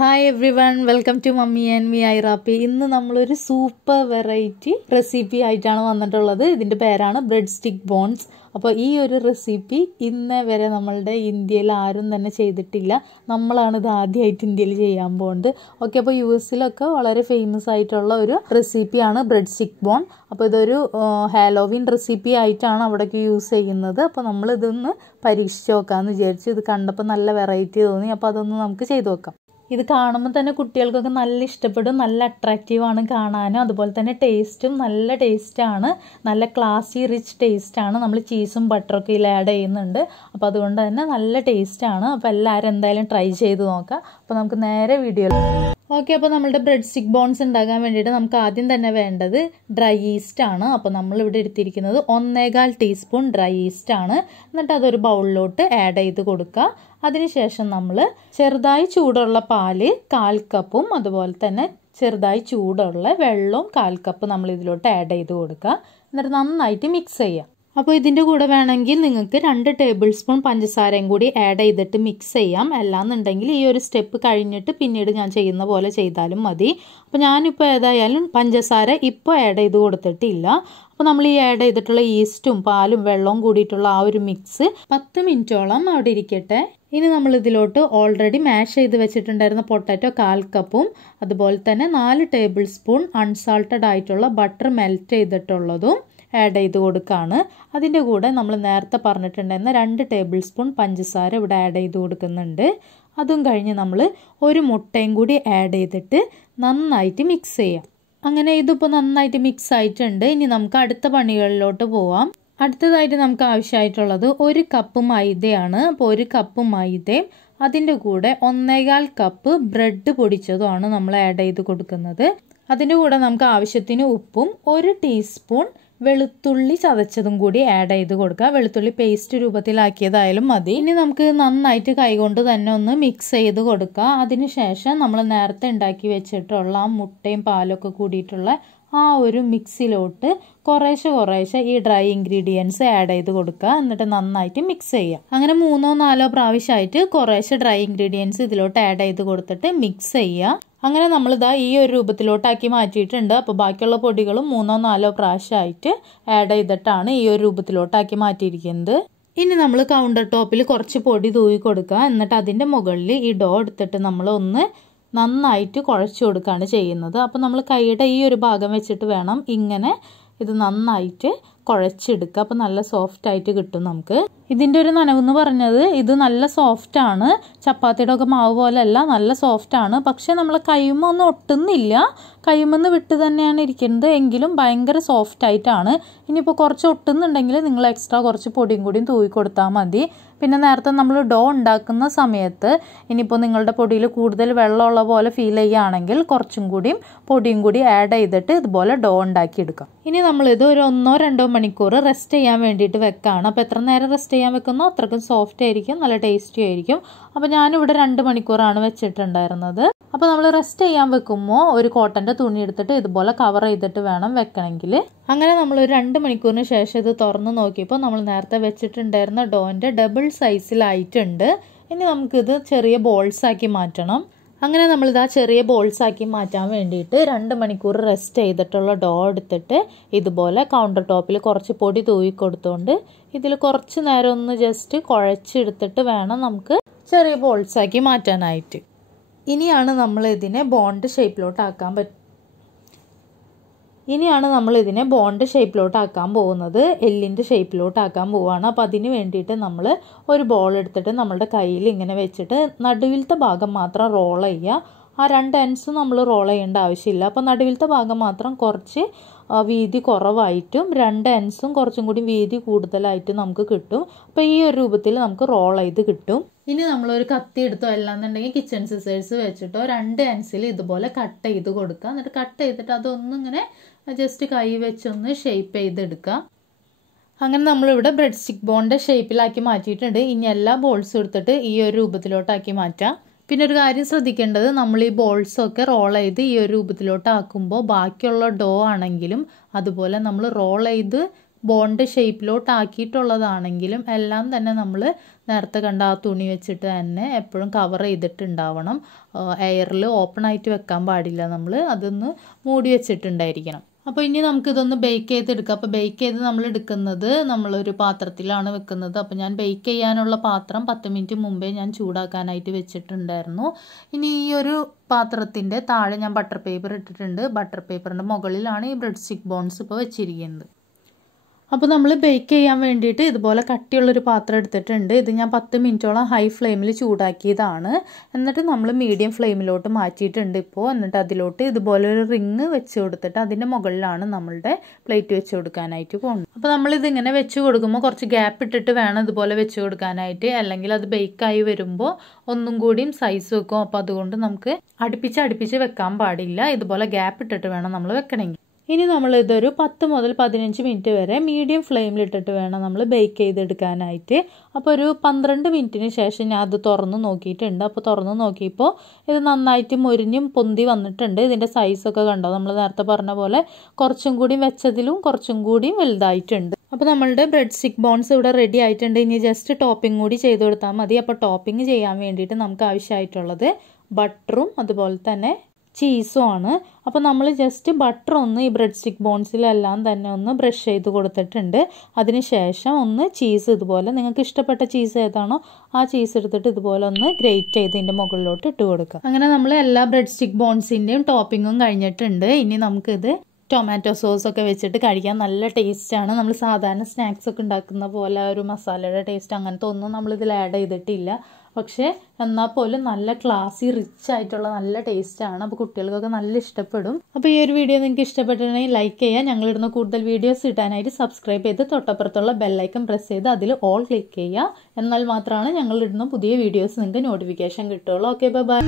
Hi everyone, welcome to Mummy and me Ayrapii. ഇന്ന് നമ്മളൊരു super variety recipe ആയിട്ടാണ് വന്നിട്ടുള്ളത്. ഇതിന്റെ പേരാണ് ബ്രെഡ് സ്റ്റിക്ക് ബോൺസ്. അപ്പോൾ ഈ ഒരു റെസിപ്പി ഇന്നേ വരെ നമ്മളുടെ ഇന്ത്യയിൽ ആരും തന്നെ ചെയ്തിട്ടില്ല. നമ്മളാണ് ഇത് ആദ്യമായിട്ട് ഇന്ത്യയിൽ ചെയ്യാൻ പോകുന്നത്. ഓക്കെ, അപ്പോൾ യുഎസിലൊക്കെ വളരെ ഫേമസ് ആയിട്ടുള്ള ഒരു റെസിപ്പിയാണ് ബ്രെഡ് സ്റ്റിക്ക് ബോൺ. അപ്പോൾ ഇതൊരു ഹാലോവിൻ റെസിപ്പി ആയിട്ടാണ് അവിടേക്ക് യൂസ് ചെയ്യുന്നത്. അപ്പോൾ നമ്മളിതൊന്ന് പരീക്ഷിച്ച് നോക്കാമെന്ന് വിചാരിച്ചു. ഇത് കണ്ടപ്പോൾ നല്ല വെറൈറ്റി തോന്നി. അപ്പോൾ അതൊന്ന് നമുക്ക് ചെയ്ത് നോക്കാം. ഇത് കാണുമ്പോൾ തന്നെ കുട്ടികൾക്കൊക്കെ നല്ല ഇഷ്ടപ്പെടും, നല്ല അട്രാക്റ്റീവാണ് കാണാനും, അതുപോലെ തന്നെ ടേസ്റ്റും നല്ല ടേസ്റ്റാണ്, നല്ല ക്ലാസി റിച്ച് ടേസ്റ്റാണ്. നമ്മൾ ചീസും ബട്ടറൊക്കെ ഇതിൽ ആഡ് ചെയ്യുന്നുണ്ട്. അപ്പോൾ അതുകൊണ്ട് തന്നെ നല്ല ടേസ്റ്റാണ്. അപ്പോൾ എല്ലാവരും എന്തായാലും ട്രൈ ചെയ്ത് നോക്കാം. അപ്പോൾ നമുക്ക് നേരെ വീഡിയോ. ഓക്കെ, അപ്പോൾ നമ്മളുടെ ബ്രെഡ് സ്റ്റിക്ക് ബോൺസ് ഉണ്ടാക്കാൻ വേണ്ടിയിട്ട് നമുക്ക് ആദ്യം തന്നെ വേണ്ടത് ഡ്രൈ ഈസ്റ്റ് ആണ്. അപ്പോൾ നമ്മളിവിടെ എടുത്തിരിക്കുന്നത് 1.25 ടീസ്പൂൺ ഡ്രൈ ഈസ്റ്റ് ആണ്. എന്നിട്ട് അതൊരു ബൗളിലോട്ട് ആഡ് ചെയ്ത് കൊടുക്കുക. അതിനുശേഷം നമ്മൾ ചെറുതായി ചൂടുള്ള പാല് 1/4 കപ്പും അതുപോലെ തന്നെ ചെറുതായി ചൂടുള്ള വെള്ളവും 1/4 കപ്പ് നമ്മൾ ഇതിലോട്ട് ആഡ് ചെയ്ത് കൊടുക്കുക. എന്നിട്ട് നന്നായിട്ട് മിക്സ് ചെയ്യാം. അപ്പോൾ ഇതിൻ്റെ കൂടെ വേണമെങ്കിൽ നിങ്ങൾക്ക് 2 ടേബിൾ സ്പൂൺ പഞ്ചസാരയും കൂടി ആഡ് ചെയ്തിട്ട് മിക്സ് ചെയ്യാം. അല്ലാന്നുണ്ടെങ്കിൽ ഈ ഒരു സ്റ്റെപ്പ് കഴിഞ്ഞിട്ട് പിന്നീട് ഞാൻ ചെയ്യുന്ന പോലെ ചെയ്താലും മതി. അപ്പോൾ ഞാനിപ്പോൾ ഏതായാലും പഞ്ചസാര ഇപ്പോൾ ആഡ് ചെയ്ത് കൊടുത്തിട്ടില്ല. അപ്പോൾ നമ്മൾ ഈ ആഡ് ചെയ്തിട്ടുള്ള ഈസ്റ്റും പാലും വെള്ളവും കൂടിയിട്ടുള്ള ആ ഒരു മിക്സ് 10 മിനിറ്റോളം അവിടെ ഇരിക്കട്ടെ. ഇനി നമ്മൾ ഇതിലോട്ട് ഓൾറെഡി മാഷ് ചെയ്ത് വെച്ചിട്ടുണ്ടായിരുന്ന പൊട്ടാറ്റോ 1/4 കപ്പും അതുപോലെ തന്നെ 4 ടേബിൾ സ്പൂൺ അൺസാൾട്ടഡ് ആയിട്ടുള്ള ബട്ടർ മെൽറ്റ് ചെയ്തിട്ടുള്ളതും ആഡ് ചെയ്ത് കൊടുക്കുകയാണ്. അതിൻ്റെ കൂടെ നമ്മൾ നേരത്തെ പറഞ്ഞിട്ടുണ്ടായിരുന്ന 2 ടേബിൾ സ്പൂൺ പഞ്ചസാര ഇവിടെ ആഡ് ചെയ്ത് കൊടുക്കുന്നുണ്ട്. അതും കഴിഞ്ഞ് നമ്മൾ ഒരു മുട്ടയും കൂടി ആഡ് ചെയ്തിട്ട് നന്നായിട്ട് മിക്സ് ചെയ്യാം. അങ്ങനെ ഇതിപ്പോൾ നന്നായിട്ട് മിക്സ് ആയിട്ടുണ്ട്. ഇനി നമുക്ക് അടുത്ത പണികളിലോട്ട് പോവാം. അടുത്തതായിട്ട് നമുക്ക് ആവശ്യമായിട്ടുള്ളത് 1 കപ്പ് മൈദയാണ്. അപ്പോൾ 1 കപ്പ് മൈദയും അതിൻ്റെ കൂടെ 1.25 കപ്പ് ബ്രെഡ് പൊടിച്ചതുമാണ് നമ്മൾ ആഡ് ചെയ്ത് കൊടുക്കുന്നത്. അതിൻ്റെ കൂടെ നമുക്ക് ആവശ്യത്തിന് ഉപ്പും 1 ടീസ്പൂൺ വെളുത്തുള്ളി ചതച്ചതും കൂടി ആഡ് ചെയ്ത് കൊടുക്കുക. വെളുത്തുള്ളി പേസ്റ്റ് രൂപത്തിലാക്കിയതായാലും മതി. ഇനി നമുക്ക് നന്നായിട്ട് കൈകൊണ്ട് തന്നെ ഒന്ന് മിക്സ് ചെയ്ത് കൊടുക്കുക. അതിനുശേഷം നമ്മൾ നേരത്തെ ഉണ്ടാക്കി വെച്ചിട്ടുള്ള ആ മുട്ടയും പാലൊക്കെ കൂടിയിട്ടുള്ള ആ ഒരു മിക്സിലോട്ട് കുറേശ്ശെ ഈ ഡ്രൈ ഇൻഗ്രീഡിയൻസ് ആഡ് ചെയ്ത് കൊടുക്കുക. എന്നിട്ട് നന്നായിട്ട് മിക്സ് ചെയ്യുക. അങ്ങനെ 3-4 പ്രാവശ്യമായിട്ട് കുറേശ്ശെ ഡ്രൈ ഇൻഗ്രീഡിയൻസ് ഇതിലോട്ട് ആഡ് ചെയ്ത് കൊടുത്തിട്ട് മിക്സ് ചെയ്യുക. അങ്ങനെ നമ്മളിതാ ഈ ഒരു രൂപത്തിലോട്ടാക്കി മാറ്റിയിട്ടുണ്ട്. അപ്പോൾ ബാക്കിയുള്ള പൊടികളും 3-4 പ്രാവശ്യമായിട്ട് ആഡ് ചെയ്തിട്ടാണ് ഈ ഒരു രൂപത്തിലോട്ടാക്കി മാറ്റിയിരിക്കുന്നത്. ഇനി നമ്മൾ കൗണ്ടർ ടോപ്പിൽ കുറച്ച് പൊടി തൂവി കൊടുക്കുക. എന്നിട്ട് അതിൻ്റെ മുകളിൽ ഈ ഡോ എടുത്തിട്ട് നമ്മൾ ഒന്ന് നന്നായിട്ട് കുഴച്ച് കൊടുക്കുകയാണ് ചെയ്യുന്നത്. അപ്പോൾ നമ്മൾ കൈയുടെ ഈ ഒരു ഭാഗം വെച്ചിട്ട് വേണം ഇങ്ങനെ ഇത് നന്നായിട്ട് കുഴച്ചെടുക്കുക. അപ്പോൾ നല്ല സോഫ്റ്റ് ആയിട്ട് കിട്ടും നമുക്ക്. ഇതിൻ്റെ ഒരു നനവെന്ന് പറഞ്ഞത് ഇത് നല്ല സോഫ്റ്റാണ്. ചപ്പാത്തിയുടെ ഒക്കെ മാവ് പോലെയല്ല, നല്ല സോഫ്റ്റാണ്. പക്ഷേ നമ്മൾ കൈമ ഒന്നും ഒട്ടുന്നില്ല, കൈമെന്ന് വിട്ട് തന്നെയാണ് ഇരിക്കുന്നത്. എങ്കിലും ഭയങ്കര സോഫ്റ്റ് ആയിട്ടാണ്. ഇനിയിപ്പോൾ കുറച്ച് ഒട്ടുന്നുണ്ടെങ്കിൽ നിങ്ങൾ എക്സ്ട്രാ കുറച്ച് പൊടിയും കൂടിയും തൂവി കൊടുത്താൽ മതി. പിന്നെ നേരത്തെ നമ്മൾ ഡോ ഉണ്ടാക്കുന്ന സമയത്ത് ഇനിയിപ്പോൾ നിങ്ങളുടെ പൊടിയിൽ കൂടുതൽ വെള്ളമുള്ള പോലെ ഫീൽ ചെയ്യുകയാണെങ്കിൽ കുറച്ചും കൂടിയും പൊടിയും കൂടി ആഡ് ചെയ്തിട്ട് ഇതുപോലെ ഡോ ഉണ്ടാക്കിയെടുക്കാം. ഇനി നമ്മളിത് ഒരു 1-2 മണിക്കൂർ റെസ്റ്റ് ചെയ്യാൻ വേണ്ടിയിട്ട് വെക്കുകയാണ്. അപ്പോൾ എത്ര നേരം റെസ്റ്റ് ചെയ്യാൻ വെക്കുന്നോ അത്രയ്ക്കും സോഫ്റ്റ് ആയിരിക്കും, നല്ല ടേസ്റ്റി ആയിരിക്കും. അപ്പോൾ ഞാനിവിടെ 2 മണിക്കൂറാണ് വെച്ചിട്ടുണ്ടായിരുന്നത്. അപ്പോൾ നമ്മൾ റെസ്റ്റ് ചെയ്യാൻ വെക്കുമ്പോൾ ഒരു കോട്ടൻ്റെ തുണി എടുത്തിട്ട് ഇതുപോലെ കവർ ചെയ്തിട്ട് വേണം വെക്കണമെങ്കിൽ. അങ്ങനെ നമ്മൾ ഒരു 2 മണിക്കൂറിന് ശേഷം ഇത് തുറന്ന് നോക്കിയപ്പോൾ നമ്മൾ നേരത്തെ വെച്ചിട്ടുണ്ടായിരുന്ന ഡോൻ്റെ ഡബിൾ സൈസിലായിട്ടുണ്ട്. ഇനി നമുക്കിത് ചെറിയ ബോൾസ് ആക്കി മാറ്റണം. അങ്ങനെ നമ്മളിത് ആ ചെറിയ ബോൾസ് ആക്കി മാറ്റാൻ വേണ്ടിയിട്ട് 2 മണിക്കൂർ റെസ്റ്റ് ചെയ്തിട്ടുള്ള ഡോ എടുത്തിട്ട് ഇതുപോലെ കൗണ്ടർ ടോപ്പിൽ കുറച്ച് പൊടി തൂവി കൊടുത്തുകൊണ്ട് ഇതിൽ കുറച്ച് നേരം ഒന്ന് ജസ്റ്റ് കുഴച്ചെടുത്തിട്ട് വേണം നമുക്ക് ചെറിയ ബോൾസ് ആക്കി മാറ്റാനായിട്ട്. ഇനിയാണ് നമ്മൾ ഇതിനെ ബോണ്ട് ഷേപ്പിലോട്ടാക്കാൻ പോകുന്നത്. എല്ലിൻ്റെ ഷേപ്പിലോട്ടാക്കാൻ പോവുകയാണ്. അപ്പോൾ അതിന് വേണ്ടിയിട്ട് നമ്മൾ ഒരു ബോൾ എടുത്തിട്ട് നമ്മളുടെ കയ്യിൽ ഇങ്ങനെ വെച്ചിട്ട് നടുവിലത്തെ ഭാഗം മാത്രം റോൾ ചെയ്യുക. ആ 2 എൻഡ്സും നമ്മൾ റോൾ ചെയ്യേണ്ട ആവശ്യമില്ല. അപ്പോൾ നടുവിലത്തെ ഭാഗം മാത്രം കുറച്ച് വീതി കുറവായിട്ടും 2 എൻഡ്സും കുറച്ചും കൂടി വീതി കൂടുതലായിട്ടും നമുക്ക് കിട്ടും. അപ്പോൾ ഈ ഒരു രൂപത്തിൽ നമുക്ക് റോൾ ചെയ്ത് കിട്ടും. ഇനി നമ്മളൊരു കത്തി എടുത്തോ അല്ലാന്നുണ്ടെങ്കിൽ കിച്ചൺ സിസേഴ്സ് വെച്ചിട്ടോ 2 എൻഡ്സിൽ ഇതുപോലെ കട്ട് ചെയ്ത് കൊടുക്കുക. എന്നിട്ട് കട്ട് ചെയ്തിട്ട് അതൊന്നിങ്ങനെ ജസ്റ്റ് കൈ വെച്ചൊന്ന് ഷേപ്പ് ചെയ്തെടുക്കുക. അങ്ങനെ നമ്മളിവിടെ ബ്രെഡ് സ്റ്റിക്ക് ബോണിൻ്റെ ഷേപ്പിലാക്കി മാറ്റിയിട്ടുണ്ട്. ഇനി എല്ലാ ബോൾസും എടുത്തിട്ട് ഈ ഒരു രൂപത്തിലോട്ടാക്കി മാറ്റാം. പിന്നെ ഒരു കാര്യം ശ്രദ്ധിക്കേണ്ടത്, നമ്മൾ ഈ ബോൾസൊക്കെ റോൾ ചെയ്ത് ഈ ഒരു രൂപത്തിലോട്ട് ആക്കുമ്പോൾ ബാക്കിയുള്ള ഡോ ആണെങ്കിലും അതുപോലെ നമ്മൾ റോൾ ചെയ്ത് ബോണ്ട് ഷേപ്പിലോട്ട് ആക്കിയിട്ടുള്ളതാണെങ്കിലും എല്ലാം തന്നെ നമ്മൾ നേരത്തെ കണ്ട ആ തുണി വെച്ചിട്ട് തന്നെ എപ്പോഴും കവർ ചെയ്തിട്ടുണ്ടാവണം. എയറിൽ ഓപ്പൺ ആയിട്ട് വെക്കാൻ പാടില്ല, നമ്മൾ അതൊന്ന് മൂടി വെച്ചിട്ടുണ്ടായിരിക്കണം. അപ്പോൾ ഇനി നമുക്കിതൊന്ന് ബേക്ക് ചെയ്തെടുക്കാം. അപ്പോൾ ബേക്ക് ചെയ്ത് നമ്മൾ എടുക്കുന്നത് നമ്മളൊരു പാത്രത്തിലാണ് വെക്കുന്നത്. അപ്പോൾ ഞാൻ ബേക്ക് ചെയ്യാനുള്ള പാത്രം 10 മിനിറ്റ് മുമ്പേ ഞാൻ ചൂടാക്കാനായിട്ട് വെച്ചിട്ടുണ്ടായിരുന്നു. ഇനി ഈ ഒരു പാത്രത്തിൻ്റെ താഴെ ഞാൻ ബട്ടർ പേപ്പർ ഇട്ടിട്ടുണ്ട്. ബട്ടർ പേപ്പറിൻ്റെ മുകളിലാണ് ഈ ബ്രെഡ് സ്റ്റിക്ക് ബോൺസ് ഇപ്പോൾ വെച്ചിരിക്കുന്നത്. അപ്പോൾ നമ്മൾ ബേക്ക് ചെയ്യാൻ വേണ്ടിയിട്ട് ഇതുപോലെ കട്ടിയുള്ളൊരു പാത്രം എടുത്തിട്ടുണ്ട്. ഇത് ഞാൻ 10 മിനിറ്റോളം ഹൈ ഫ്ലെയിമിൽ ചൂടാക്കിയതാണ്. എന്നിട്ട് നമ്മൾ മീഡിയം ഫ്ലെയിമിലോട്ട് മാറ്റിയിട്ടുണ്ട് ഇപ്പോൾ. എന്നിട്ട് അതിലോട്ട് ഇതുപോലൊരു റിങ് വെച്ച് കൊടുത്തിട്ട് അതിൻ്റെ മുകളിലാണ് നമ്മളുടെ പ്ലേറ്റ് വെച്ച് കൊടുക്കാനായിട്ട് പോകുന്നത്. അപ്പോൾ നമ്മളിതിങ്ങനെ വെച്ച് കൊടുക്കുമ്പോൾ കുറച്ച് ഗ്യാപ്പ് ഇട്ടിട്ട് വേണം ഇതുപോലെ വെച്ച് കൊടുക്കാനായിട്ട്, അല്ലെങ്കിൽ അത് ബേക്കായി വരുമ്പോൾ ഒന്നും കൂടിയും സൈസ് വെക്കും. അപ്പോൾ അതുകൊണ്ട് നമുക്ക് അടുപ്പിച്ച് വെക്കാൻ പാടില്ല, ഇതുപോലെ ഗ്യാപ്പ് ഇട്ടിട്ട് വേണം നമ്മൾ വെക്കണമെങ്കിൽ. ഇനി നമ്മൾ ഇതൊരു 10 മുതൽ 15 മിനിറ്റ് വരെ മീഡിയം ഫ്ലെയിമിലിട്ടിട്ട് വേണം നമ്മൾ ബേക്ക് ചെയ്തെടുക്കാനായിട്ട്. അപ്പോൾ ഒരു 12 മിനിറ്റിന് ശേഷം ഞാൻ അത് തുറന്ന് നോക്കിയിട്ടുണ്ട്. അപ്പോൾ തുറന്ന് നോക്കിയപ്പോൾ ഇത് നന്നായിട്ട് മൊരിഞ്ഞും പൊന്തി വന്നിട്ടുണ്ട്. ഇതിൻ്റെ സൈസൊക്കെ കണ്ടോ, നമ്മൾ നേരത്തെ പറഞ്ഞ പോലെ കുറച്ചും കൂടി വെച്ചതിലും കുറച്ചും കൂടി വലുതായിട്ടുണ്ട്. അപ്പോൾ നമ്മളുടെ ബ്രെഡ് സ്റ്റിക്ക് ബോൺസ് ഇവിടെ റെഡി ആയിട്ടുണ്ട്. ഇനി ജസ്റ്റ് ടോപ്പിംഗ് കൂടി ചെയ്ത് കൊടുത്താൽ മതി. അപ്പോൾ ടോപ്പിംഗ് ചെയ്യാൻ വേണ്ടിയിട്ട് നമുക്ക് ആവശ്യമായിട്ടുള്ളത് ബട്ടറും അതുപോലെ തന്നെ ചീസും ആണ്. അപ്പോൾ നമ്മൾ ജസ്റ്റ് ബട്ടർ ഒന്ന് ഈ ബ്രെഡ് സ്റ്റിക്ക് ബോൺസിലെല്ലാം തന്നെ ഒന്ന് ബ്രഷ് ചെയ്ത് കൊടുത്തിട്ടുണ്ട്. അതിനുശേഷം ഒന്ന് ചീസ് ഇതുപോലെ നിങ്ങൾക്ക് ഇഷ്ടപ്പെട്ട ചീസ് ഏതാണോ ആ ചീസ് എടുത്തിട്ട് ഇതുപോലെ ഒന്ന് ഗ്രേറ്റ് ചെയ്ത് ഇതിൻ്റെ മുകളിലോട്ട് ഇട്ട് കൊടുക്കുക. അങ്ങനെ നമ്മൾ എല്ലാ ബ്രെഡ് സ്റ്റിക്ക് ബോൺസിൻ്റെയും ടോപ്പിങ്ങും കഴിഞ്ഞിട്ടുണ്ട്. ഇനി നമുക്കിത് ടൊമാറ്റോ സോസൊക്കെ വെച്ചിട്ട് കഴിക്കാൻ നല്ല ടേസ്റ്റാണ്. നമ്മൾ സാധാരണ സ്നാക്സൊക്കെ ഉണ്ടാക്കുന്ന പോലെ ഒരു മസാലയുടെ ടേസ്റ്റ് അങ്ങനത്തെ ഒന്നും നമ്മളിതിൽ ആഡ് ചെയ്തിട്ടില്ല. പക്ഷേ എന്നാൽ പോലും നല്ല ക്ലാസി റിച്ച് ആയിട്ടുള്ള നല്ല ടേസ്റ്റാണ്. അപ്പോൾ കുട്ടികൾക്കൊക്കെ നല്ല ഇഷ്ടപ്പെടും. അപ്പോൾ ഈ ഒരു വീഡിയോ നിങ്ങൾക്ക് ഇഷ്ടപ്പെട്ടിട്ടുണ്ടെങ്കിൽ ലൈക്ക് ചെയ്യുക. ഞങ്ങളിടുന്ന കൂടുതൽ വീഡിയോസ് കിട്ടാനായിട്ട് സബ്സ്ക്രൈബ് ചെയ്ത് തൊട്ടപ്പുറത്തുള്ള ബെല്ലൈക്കൺ പ്രസ് ചെയ്ത് അതിൽ ഓൾ ക്ലിക്ക് ചെയ്യുക. എന്നാൽ മാത്രമാണ് ഞങ്ങളിടുന്ന പുതിയ വീഡിയോസ് നിങ്ങൾക്ക് നോട്ടിഫിക്കേഷൻ കിട്ടുള്ളൂ. Okay, by.